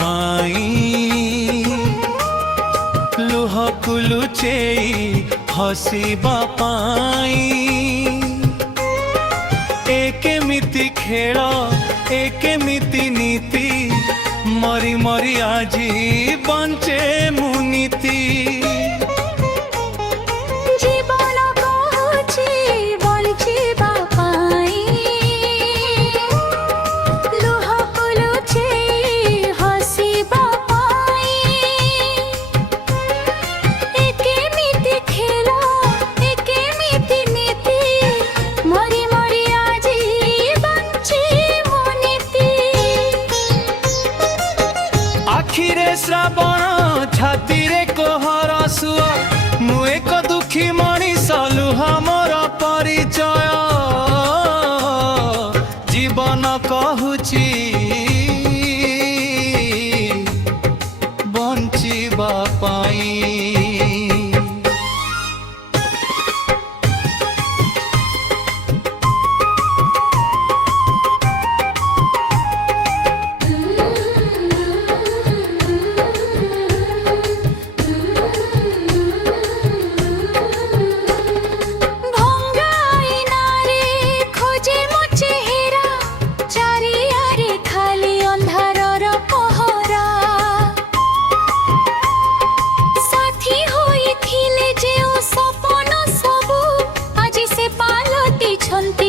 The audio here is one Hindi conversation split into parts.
पाई लुहकु लुचेई हसिबा पाई एकेमिति खेल एकेमिति नीति मरी मरी आजी बंचे मुनीति श्रावण छाती रे कोहर सुआ मु एक दुखी मनीष लुह मोर परिचय जीवन कहूची बंचिबा पाई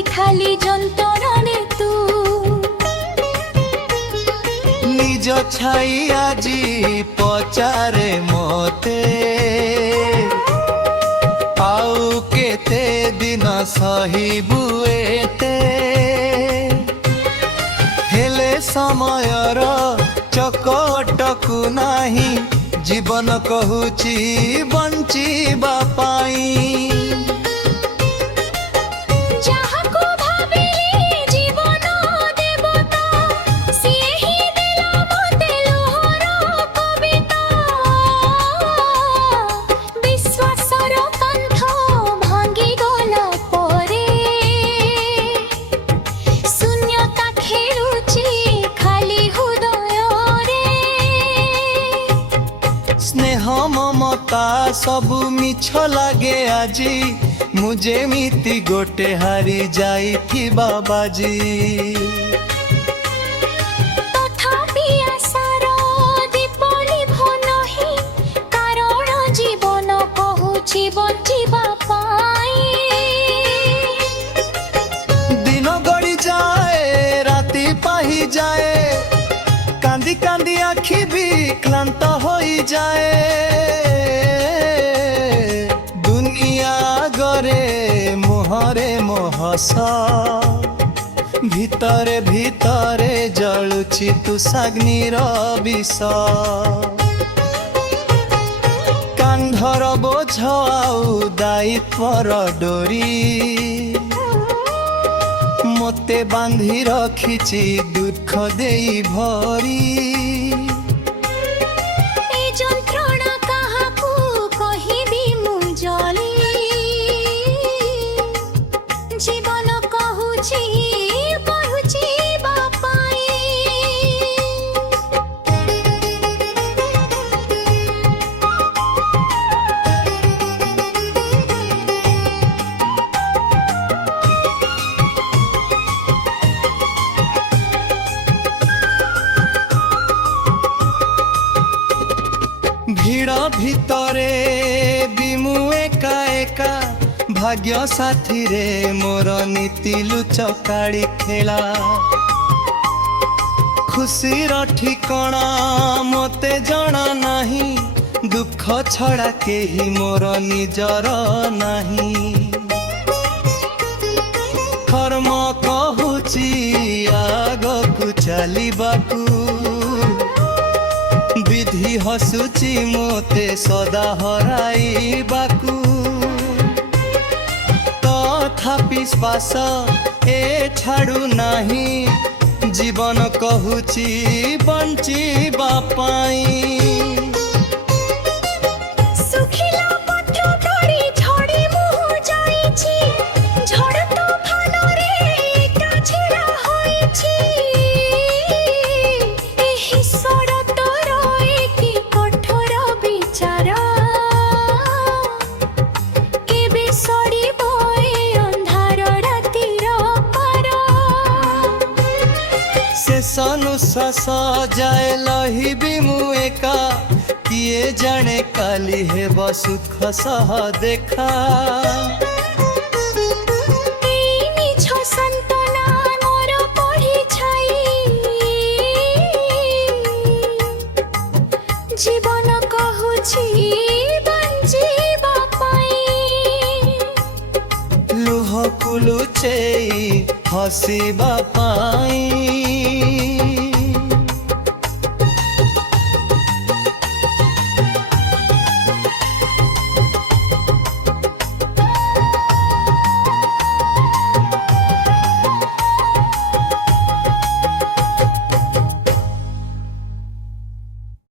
खाली जंतरने तू निज छाई आजी पचारे मोते आउ केते दिन सहिबु एते हेले समयर चकटकु नाही जीवन कहूची बंचिबा पाई ममता सबु मिछ लागे आजी मुझे मिति गोटे हारी जाई थी बाबाजी तथापि आशार दीप निभो नहीं कारण जीवन कहूची बंचिबा पाई दिन गड़ी जाए राति पाही जाए कांदी कांदी आखि भी क्लांत होई जाए दुनिया गरे मुहरे मोहस भितरे भितरे जलुछि तुषाग्निर विष कांधर बोझ आउ दायित्वर डोरी मते बांधी रखिछि दुख देई भरी जंत्रणा काहाकू कहिबी मु जली जीवन कहूची कहूची बापाई भीड़ भितरे बिमु एका एका भाग्य साथी रे मोर नीति लुचकाड़ी खेला खुशीर ठिकଣା मते जणा नाही दुख छड़ा केही मोर निजर नाही कर्म कहूची आगकु चलिबाकु विधि हसुची मोते सदा हराइबाकु तथापि श्वास ए छाड़ू नाही जीवन कहूची बंचिबा पाई सुखिला पत्र धरी झड़ी मुह जाईछि झड़ तूफान रे एका छेड़ा होईछि एही सड़त ନିଶ୍ୱାସ ଯାଏ ଲହିବି ମୁଁ ଏକା କିଏ ଜାଣେ କାଲି ହେବ ସୁଖ ସହ ଦେଖା এই মিছ সান্তনা মোর পড়ি ছাই জীবন কহুছি বঞ্চিবা পাই ଲୁହକୁ ଲୁଚେଇ ହସିବା ପାଇଁ